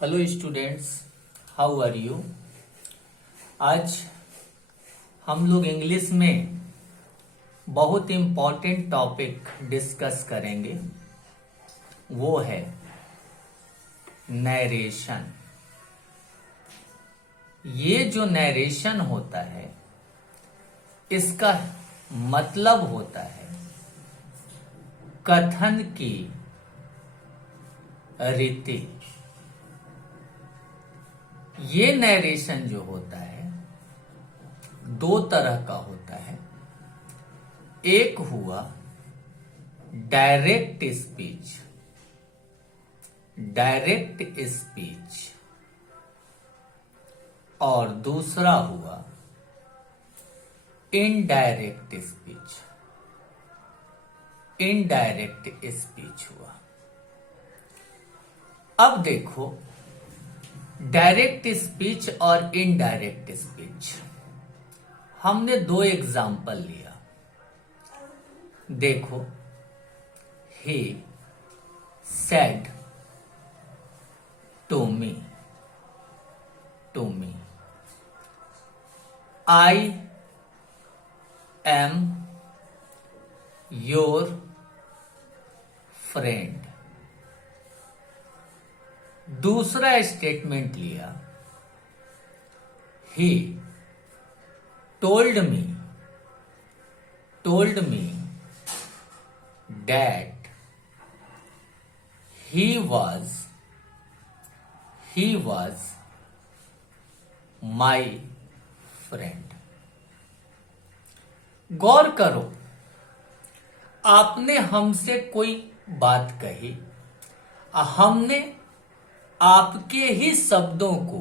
Hello students, how are you. आज हम लोग इंग्लिश में बहुत इम्पॉर्टेंट टॉपिक डिस्कस करेंगे। वो है नरेशन। ये जो नरेशन होता है इसका मतलब होता है कथन की रीति। ये नरेशन जो होता है दो तरह का होता है। एक हुआ डायरेक्ट स्पीच, और दूसरा हुआ इनडायरेक्ट स्पीच हुआ। अब देखो, डायरेक्ट स्पीच और इनडायरेक्ट स्पीच, हमने दो एग्जाम्पल लिया। देखो, he said to me, I am your friend। दूसरा स्टेटमेंट लिया, he told me that he was my friend। गौर करो, आपने हमसे कोई बात कही, हमने आपके ही शब्दों को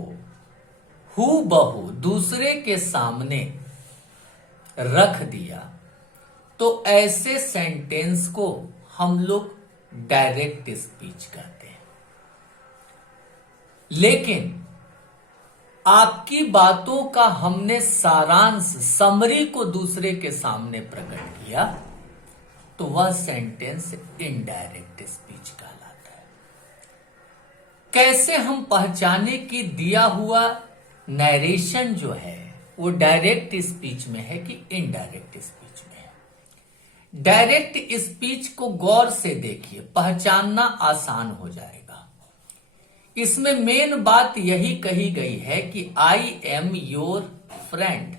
हूबहू दूसरे के सामने रख दिया, तो ऐसे सेंटेंस को हम लोग डायरेक्ट स्पीच कहते हैं। लेकिन आपकी बातों का हमने सारांश, समरी को दूसरे के सामने प्रकट किया, तो वह सेंटेंस इनडायरेक्ट स्पीच कहलाता है। कैसे हम पहचाने कि दिया हुआ नरेशन जो है वो डायरेक्ट स्पीच में है कि इनडायरेक्ट स्पीच में है। डायरेक्ट स्पीच को गौर से देखिए, पहचानना आसान हो जाएगा। इसमें मेन बात यही कही गई है कि आई एम योर फ्रेंड।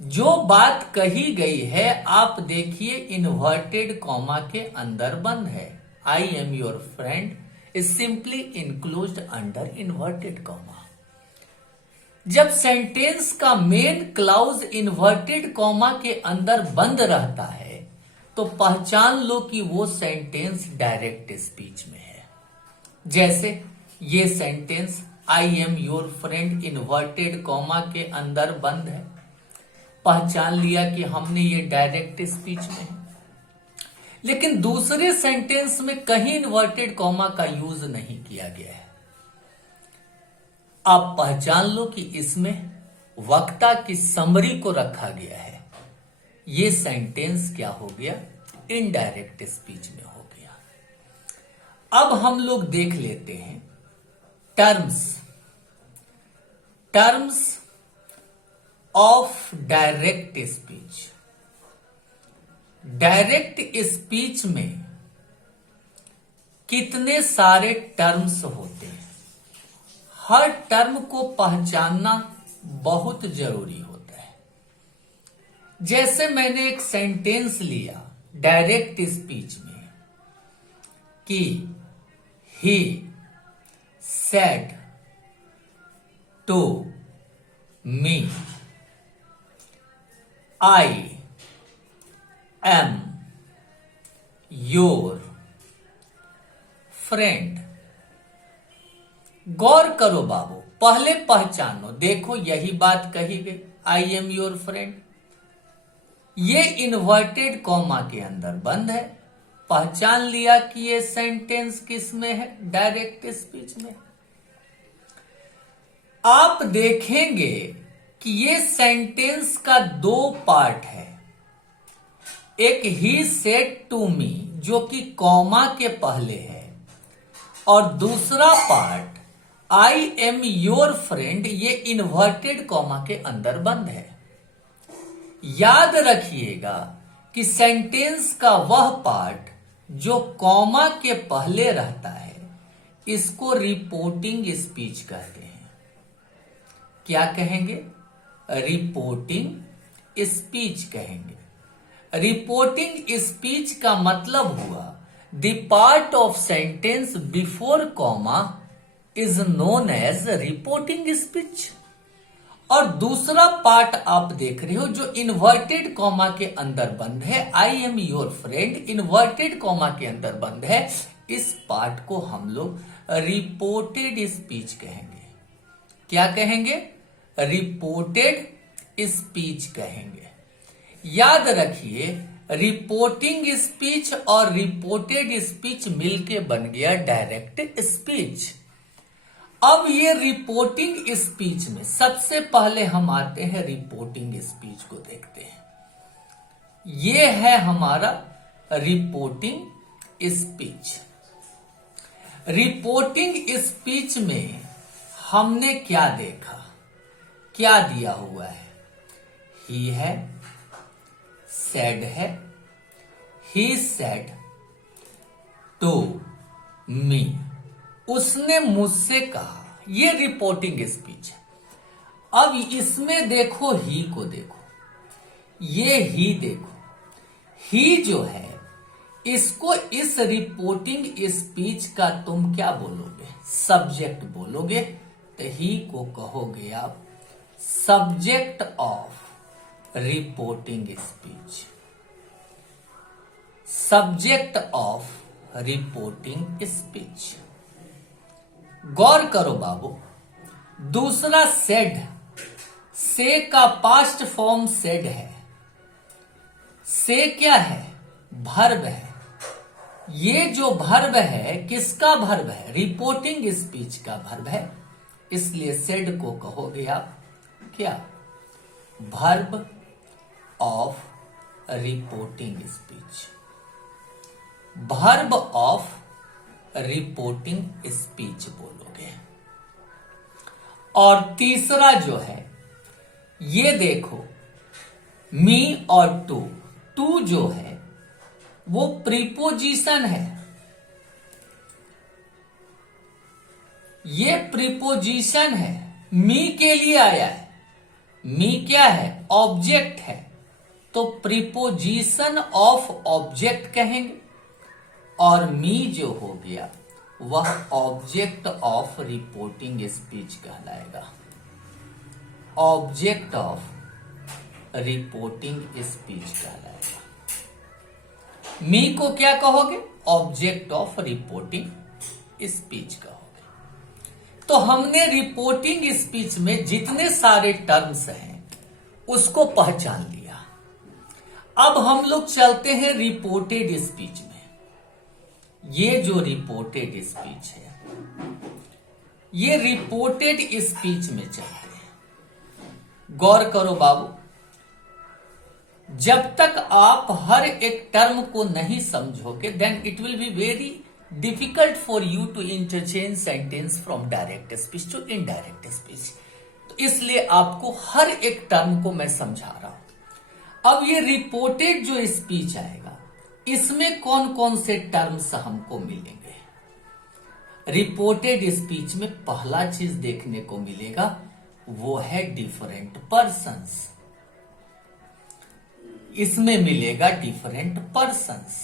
जो बात कही गई है, आप देखिए इन्वर्टेड कॉमा के अंदर बंद है। आई am your friend is simply enclosed under inverted comma. जब सेंटेंस का मेन क्लाउज इन्वर्टेड कॉमा के अंदर बंद रहता है, तो पहचान लो कि वो सेंटेंस डायरेक्ट स्पीच में है। जैसे ये sentence I am your friend inverted comma के अंदर बंद है, पहचान लिया कि हमने ये डायरेक्ट स्पीच में है। लेकिन दूसरे सेंटेंस में कहीं इन्वर्टेड कॉमा का यूज नहीं किया गया है। आप पहचान लो कि इसमें वक्ता की समरी को रखा गया है। ये सेंटेंस क्या हो गया? इनडायरेक्ट स्पीच में हो गया। अब हम लोग देख लेते हैं terms of direct speech. Direct speech में कितने सारे टर्म्स होते हैं? हर टर्म को पहचानना बहुत जरूरी होता है। जैसे मैंने एक सेंटेंस लिया डायरेक्ट स्पीच में कि he said to me I am your friend। गौर करो बाबू, पहले पहचानो। देखो, यही बात कही गई, आई एम योर फ्रेंड। ये इन्वर्टेड कॉमा के अंदर बंद है, पहचान लिया कि ये सेंटेंस किस में है? डायरेक्ट स्पीच में। आप देखेंगे कि ये सेंटेंस का दो पार्ट है। एक ही सेड टू मी जो कि कॉमा के पहले है, और दूसरा part I am your friend ये इन्वर्टेड कॉमा के अंदर बंद है। याद रखिएगा कि सेंटेंस का वह पार्ट जो कॉमा के पहले रहता है इसको रिपोर्टिंग स्पीच कहते हैं। क्या कहेंगे? रिपोर्टिंग स्पीच कहेंगे। रिपोर्टिंग स्पीच का मतलब हुआ the part of sentence before comma is known as reporting speech. और दूसरा पार्ट आप देख रहे हो जो इन्वर्टेड कॉमा के अंदर बंद है, आई am your friend inverted comma के अंदर बंद है, इस पार्ट को हम लोग रिपोर्टेड स्पीच कहेंगे। क्या कहेंगे? रिपोर्टेड स्पीच कहेंगे। याद रखिए रिपोर्टिंग स्पीच और रिपोर्टेड स्पीच मिलके बन गया डायरेक्ट स्पीच। अब ये रिपोर्टिंग स्पीच में सबसे पहले हम आते हैं रिपोर्टिंग स्पीच को देखते हैं। ये है हमारा रिपोर्टिंग स्पीच। रिपोर्टिंग स्पीच में हमने क्या देखा? क्या दिया हुआ है? ही है, सेड है, ही सेड टू मी, उसने मुझसे कहा। ये रिपोर्टिंग स्पीच है। अब इसमें देखो ही को देखो, ये ही देखो, ही जो है इसको इस रिपोर्टिंग स्पीच का तुम क्या बोलोगे? सब्जेक्ट बोलोगे। तो ही को कहोगे आप subject of reporting speech, subject of reporting speech. गौर करो बाबू, दूसरा सेड, से का पास्ट फॉर्म सेड है। से क्या है? भर्ब है। ये जो भर्ब है किसका भर्ब है? रिपोर्टिंग स्पीच का भर्ब है। इसलिए सेड को कहोगे आप क्या? Verb of reporting speech, verb of reporting speech बोलोगे। और तीसरा जो है ये देखो, मी और टू, टू जो है वो प्रीपोजिशन है। ये प्रीपोजिशन है, मी के लिए आया है। मी क्या है? ऑब्जेक्ट है। तो प्रीपोजिशन ऑफ ऑब्जेक्ट कहेंगे। और मी जो हो गया वह ऑब्जेक्ट ऑफ रिपोर्टिंग स्पीच कहलाएगा। ऑब्जेक्ट ऑफ रिपोर्टिंग स्पीच कहलाएगा। मी को क्या कहोगे? ऑब्जेक्ट ऑफ रिपोर्टिंग स्पीच कहोगे। तो हमने रिपोर्टिंग स्पीच में जितने सारे टर्म्स हैं उसको पहचान लिया। अब हम लोग चलते हैं रिपोर्टेड स्पीच में। ये जो रिपोर्टेड स्पीच है ये रिपोर्टेड स्पीच में चलते हैं। गौर करो बाबू, जब तक आप हर एक टर्म को नहीं समझोगे then it will be very difficult for you to interchange sentence from direct speech to indirect speech. तो इसलिए आपको हर एक टर्म को मैं समझा रहा हूं। अब ये रिपोर्टेड जो स्पीच आएगा इसमें कौन कौन से टर्म्स हमको मिलेंगे? रिपोर्टेड स्पीच में पहला चीज देखने को मिलेगा वो है डिफरेंट पर्सन्स। इसमें मिलेगा डिफरेंट पर्सन्स।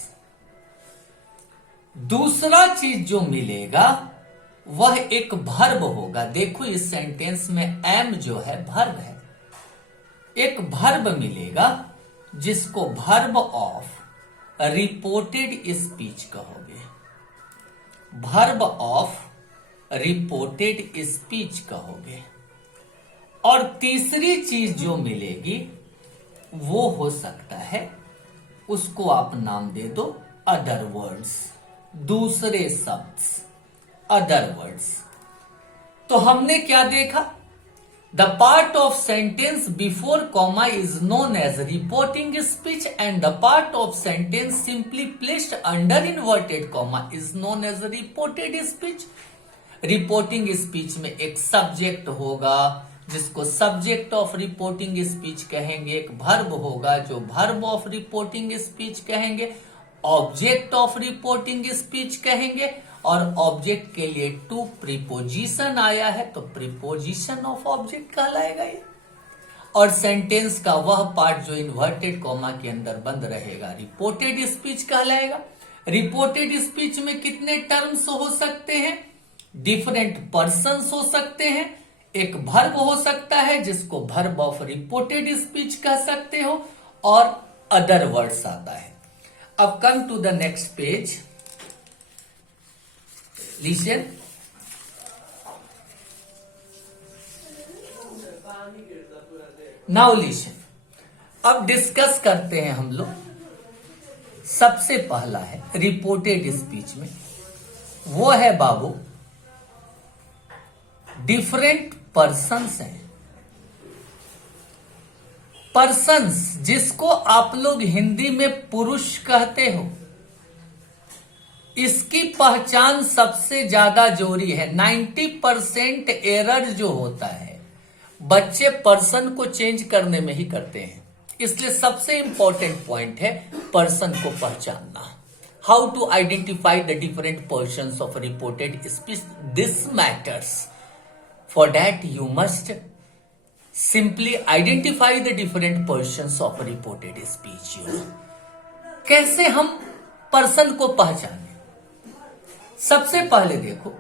दूसरा चीज जो मिलेगा वह एक भर्ब होगा। देखो इस सेंटेंस में एम जो है भर्ब है। एक भर्ब मिलेगा जिसको भर्ब ऑफ रिपोर्टेड स्पीच कहोगे। भर्ब ऑफ रिपोर्टेड स्पीच कहोगे। और तीसरी चीज जो मिलेगी वो हो सकता है, उसको आप नाम दे दो अदर वर्ड्स, दूसरे शब्द, अदर वर्ड्स। तो हमने क्या देखा? The part of sentence before comma is known as reporting speech and the part of sentence simply placed under inverted comma is known as reported speech. Reporting speech में एक subject होगा जिसको subject of reporting speech कहेंगे, एक verb होगा जो verb of reporting speech कहेंगे, object of reporting speech कहेंगे और ऑब्जेक्ट के लिए टू प्रीपोजिशन आया है तो प्रीपोजिशन ऑफ ऑब्जेक्ट कहलाएगा ये। और सेंटेंस का वह पार्ट जो इन्वर्टेड कॉमा के अंदर बंद रहेगा रिपोर्टेड स्पीच कहलाएगा। रिपोर्टेड स्पीच में कितने टर्म्स हो सकते हैं? डिफरेंट पर्सन्स हो सकते हैं, एक वर्ब हो सकता है जिसको वर्ब ऑफ रिपोर्टेड स्पीच कह सकते हो और अदर वर्ड्स आता है। अब come to the next page, listen. Now listen, अब डिस्कस करते हैं हम लोग। सबसे पहला है रिपोर्टेड स्पीच में, वो है बाबू डिफरेंट पर्सन्स हैं। पर्सन्स जिसको आप लोग हिंदी में पुरुष कहते हो, इसकी पहचान सबसे ज्यादा जरूरी है। 90% एरर जो होता है बच्चे पर्सन को चेंज करने में ही करते हैं, इसलिए सबसे इंपॉर्टेंट पॉइंट है पर्सन को पहचानना। How to identify the different persons of reported speech, this matters. For that you must simply identify the different persons of reported speech. कैसे हम पर्सन को पहचाने? सबसे पहले देखो,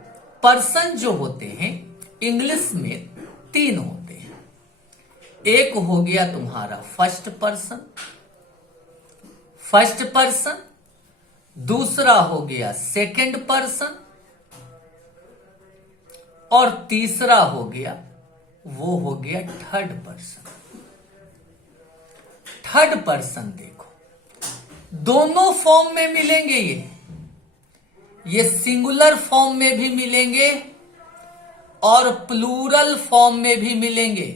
पर्सन जो होते हैं इंग्लिश में 3 होते हैं। एक हो गया तुम्हारा फर्स्ट पर्सन, दूसरा हो गया सेकंड पर्सन और तीसरा हो गया थर्ड पर्सन। थर्ड पर्सन देखो, दोनों फॉर्म में मिलेंगे, ये सिंगुलर फॉर्म में भी मिलेंगे और प्लूरल फॉर्म में भी मिलेंगे।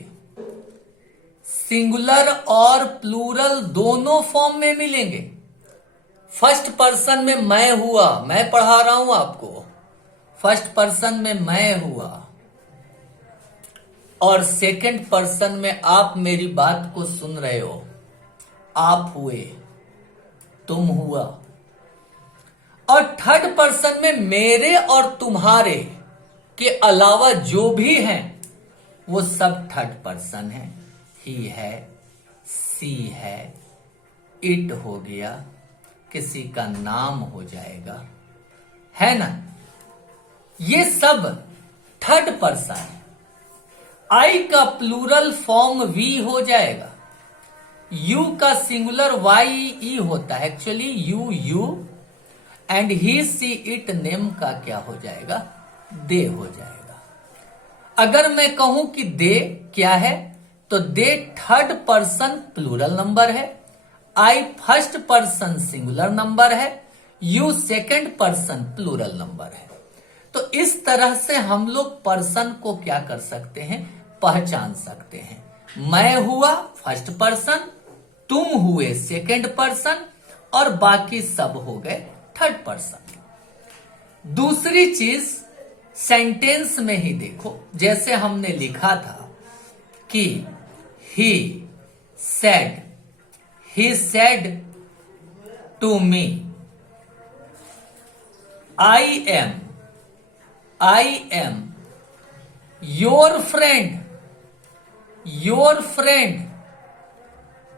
सिंगुलर और प्लूरल दोनों फॉर्म में मिलेंगे। फर्स्ट पर्सन में मैं हुआ, मैं पढ़ा रहा हूं आपको, फर्स्ट पर्सन में मैं हुआ और सेकंड पर्सन में आप मेरी बात को सुन रहे हो, आप हुए, तुम हुआ। और थर्ड पर्सन में मेरे और तुम्हारे के अलावा जो भी हैं वो सब थर्ड पर्सन है। ही है, सी है, इट हो गया, किसी का नाम हो जाएगा, है ना, ये सब थर्ड पर्सन है। आई का प्लूरल फॉर्म वी हो जाएगा, यू का सिंगुलर वाई ई होता है, actually you and he see it name का क्या हो जाएगा? दे हो जाएगा। अगर मैं कहूं कि दे क्या है तो they third person plural number है, I first person singular number है, you second person plural number है। तो इस तरह से हम लोग पर्सन को क्या कर सकते हैं? पहचान सकते हैं। मैं हुआ फर्स्ट पर्सन, तुम हुए सेकंड पर्सन और बाकी सब हो गए थर्ड पर्सन। दूसरी चीज सेंटेंस में ही देखो, जैसे हमने लिखा था कि he said to me, I am your friend।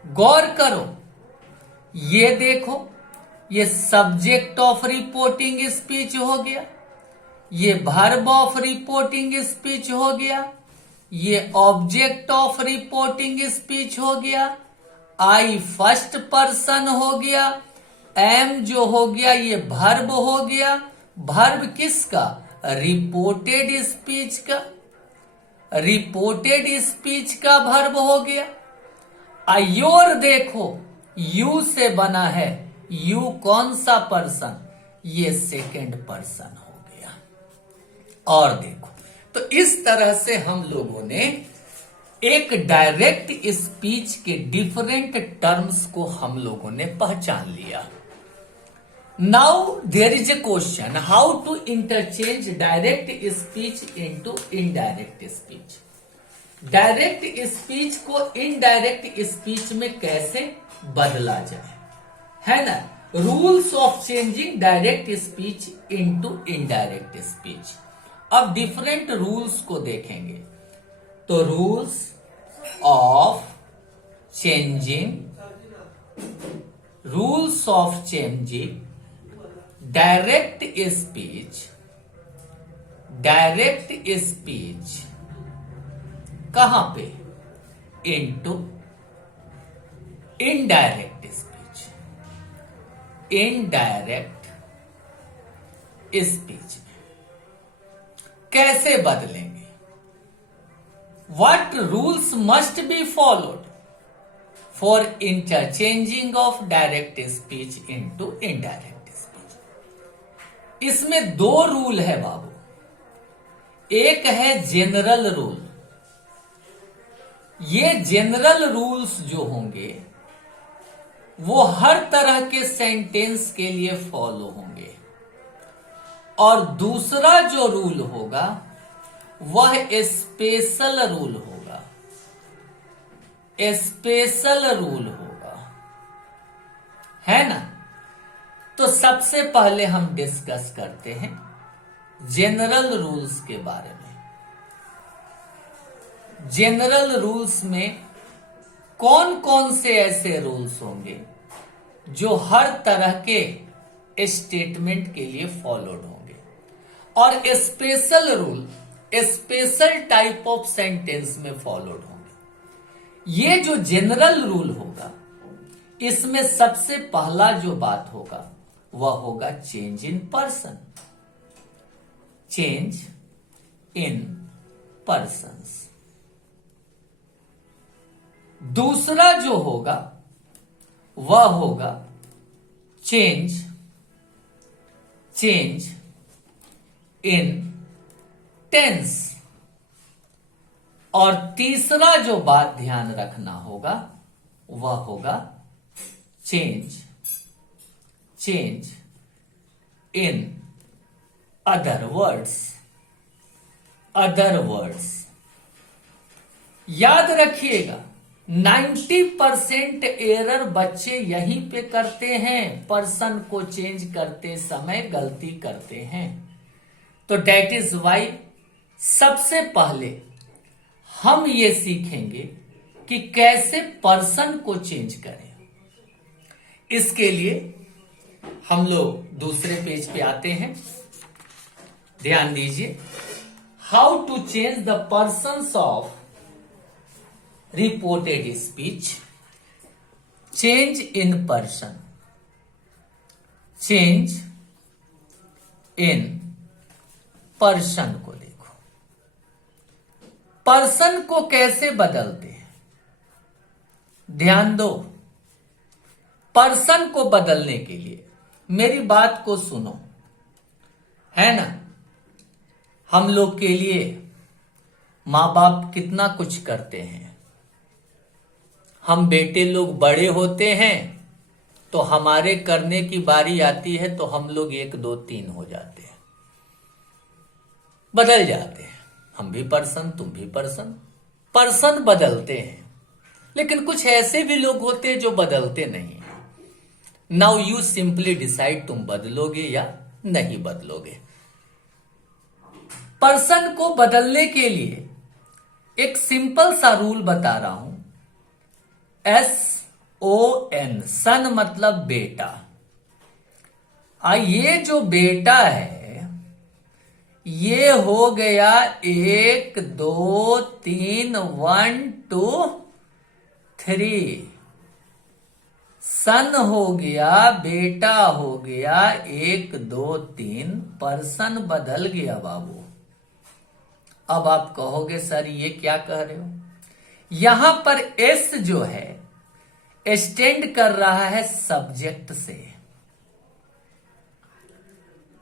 गौर करो, ये देखो, ये सब्जेक्ट ऑफ रिपोर्टिंग स्पीच हो गया, ये वर्ब ऑफ रिपोर्टिंग स्पीच हो गया, ये ऑब्जेक्ट ऑफ रिपोर्टिंग स्पीच हो गया, आई फर्स्ट पर्सन हो गया, एम जो हो गया ये वर्ब हो गया। वर्ब किसका? रिपोर्टेड स्पीच का, रिपोर्टेड स्पीच का वर्ब हो गया। योर देखो, यू से बना है, यू कौन सा पर्सन? ये सेकंड पर्सन हो गया। और देखो, तो इस तरह से हम लोगों ने एक डायरेक्ट स्पीच के डिफरेंट टर्म्स को हम लोगों ने पहचान लिया। Now there is a question, how to interchange direct speech into indirect speech. Direct speech को इनडायरेक्ट स्पीच में कैसे बदला जाए, है ना। Rules of changing direct speech into indirect speech. अब डिफरेंट रूल्स को देखेंगे। तो rules of changing direct speech कहां पे, इनटू इनडायरेक्ट स्पीच, कैसे बदलेंगे। What rules must be followed for interchanging of direct speech into indirect speech? इसमें दो रूल है बाबू। एक है जनरल रूल। ये जनरल रूल्स जो होंगे वो हर तरह के सेंटेंस के लिए फॉलो होंगे, और दूसरा जो रूल होगा वह स्पेशल रूल होगा, है ना। तो सबसे पहले हम डिस्कस करते हैं जनरल रूल्स के बारे में। जनरल रूल्स में कौन कौन से ऐसे रूल्स होंगे जो हर तरह के स्टेटमेंट के लिए फॉलोड होंगे, और special rule special type of sentence में फॉलोड होंगे। ये जो जनरल रूल होगा इसमें सबसे पहला जो बात होगा वह होगा change in person, change in persons. दूसरा जो होगा वह होगा चेंज इन टेंस, और तीसरा जो बात ध्यान रखना होगा वह होगा चेंज इन अदर वर्ड्स। याद रखिएगा 90% एरर बच्चे यहीं पे करते हैं, पर्सन को चेंज करते समय गलती करते हैं। तो डेट इज वाई सबसे पहले हम ये सीखेंगे कि कैसे पर्सन को चेंज करें। इसके लिए हम लोग दूसरे पेज पे आते हैं। ध्यान दीजिए, how to change the persons of reported speech. Change in person, change in person को देखो। पर्सन को कैसे बदलते हैं, ध्यान दो। पर्सन को बदलने के लिए मेरी बात को सुनो, है ना। हम लोग के लिए मां बाप कितना कुछ करते हैं। हम बेटे लोग बड़े होते हैं तो हमारे करने की बारी आती है तो हम लोग 1 2 3 हो जाते हैं, बदल जाते हैं। हम भी पर्सन, तुम भी पर्सन बदलते हैं। लेकिन कुछ ऐसे भी लोग होते हैं जो बदलते नहीं। नाउ यू सिंपली डिसाइड, तुम बदलोगे या नहीं बदलोगे। पर्सन को बदलने के लिए एक सिंपल सा रूल बता रहा हूं। SON, सन मतलब बेटा। ये जो बेटा है ये हो गया 1 2 3 1 2 3। सन हो गया, बेटा हो गया, 1 2 3, पर्सन बदल गया बाबू। अब आप कहोगे सर ये क्या कह रहे हो। यहां पर एस जो है स्टैंड कर रहा है सब्जेक्ट से,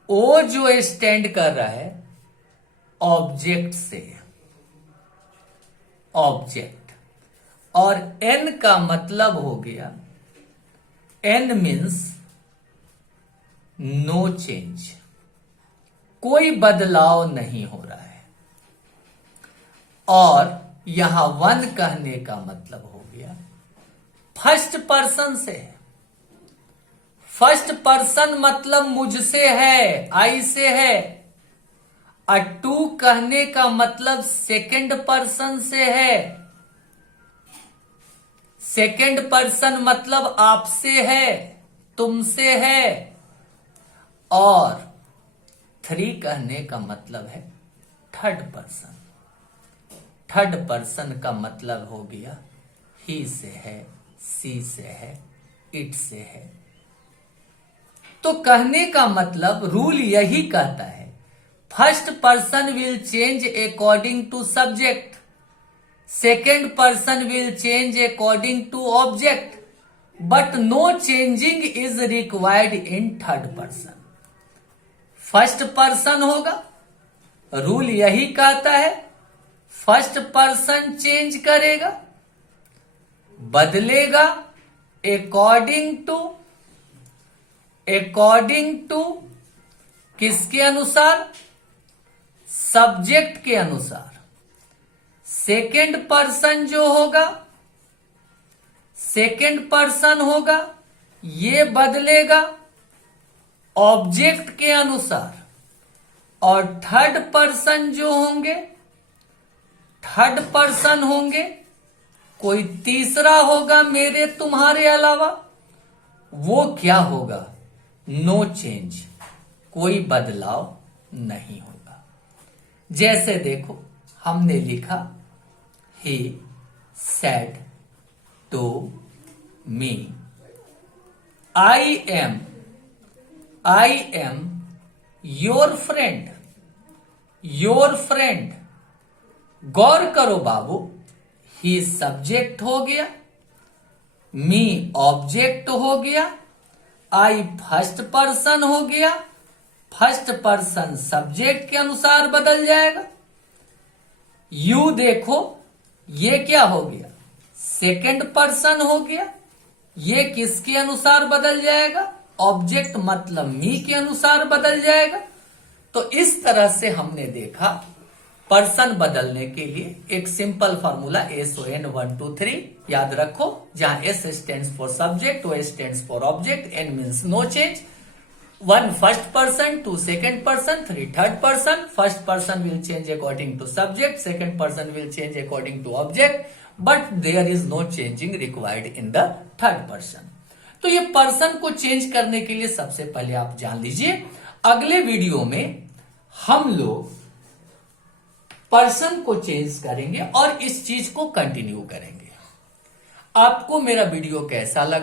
ओ जो स्टैंड कर रहा है ऑब्जेक्ट से, ऑब्जेक्ट, और एन का मतलब हो गया, एन मीन्स नो चेंज, कोई बदलाव नहीं हो रहा है। और यहां वन कहने का मतलब हो गया फर्स्ट पर्सन से है। फर्स्ट पर्सन मतलब मुझसे है, आई से है। और टू कहने का मतलब सेकंड पर्सन से है। सेकंड पर्सन मतलब आपसे है, तुमसे है। और थ्री कहने का मतलब है थर्ड पर्सन। थर्ड पर्सन का मतलब हो गया ही से है, सी से है, इट से है। तो कहने का मतलब रूल यही कहता है, first person will change according to subject, second person will change according to object, but no changing is required in third person. First person होगा, रूल यही कहता है फर्स्ट पर्सन चेंज करेगा, बदलेगा अकॉर्डिंग टू किसके अनुसार? सब्जेक्ट के अनुसार। सेकंड पर्सन जो होगा, सेकंड पर्सन होगा, ये बदलेगा ऑब्जेक्ट के अनुसार। और थर्ड पर्सन जो होंगे, थर्ड पर्सन होंगे, कोई तीसरा होगा मेरे तुम्हारे अलावा, वो क्या होगा? नो चेंज, कोई बदलाव नहीं होगा। जैसे देखो हमने लिखा he said to me, I am your friend, your friend. गौर करो बाबू, ही सब्जेक्ट हो गया, मी ऑब्जेक्ट हो गया, आई फर्स्ट पर्सन हो गया। फर्स्ट पर्सन सब्जेक्ट के अनुसार बदल जाएगा। यू देखो, ये क्या हो गया? सेकंड पर्सन हो गया। ये किसके अनुसार बदल जाएगा? ऑब्जेक्ट मतलब मी के अनुसार बदल जाएगा। तो इस तरह से हमने देखा पर्सन बदलने के लिए एक सिंपल फॉर्मूला SON 1 2 3 याद रखो, जहां S stands for subject, O stands for object, N means no change. 1 first person, 2 second person, 3 third person. First person will change according to subject, second person will change according to object, but there is no changing required in the third person. तो ये person को change करने के लिए सबसे पहले आप जान लीजिए। अगले वीडियो में हम लोग पर्सन को चेंज करेंगे और इस चीज को कंटिन्यू करेंगे। आपको मेरा वीडियो कैसा लगा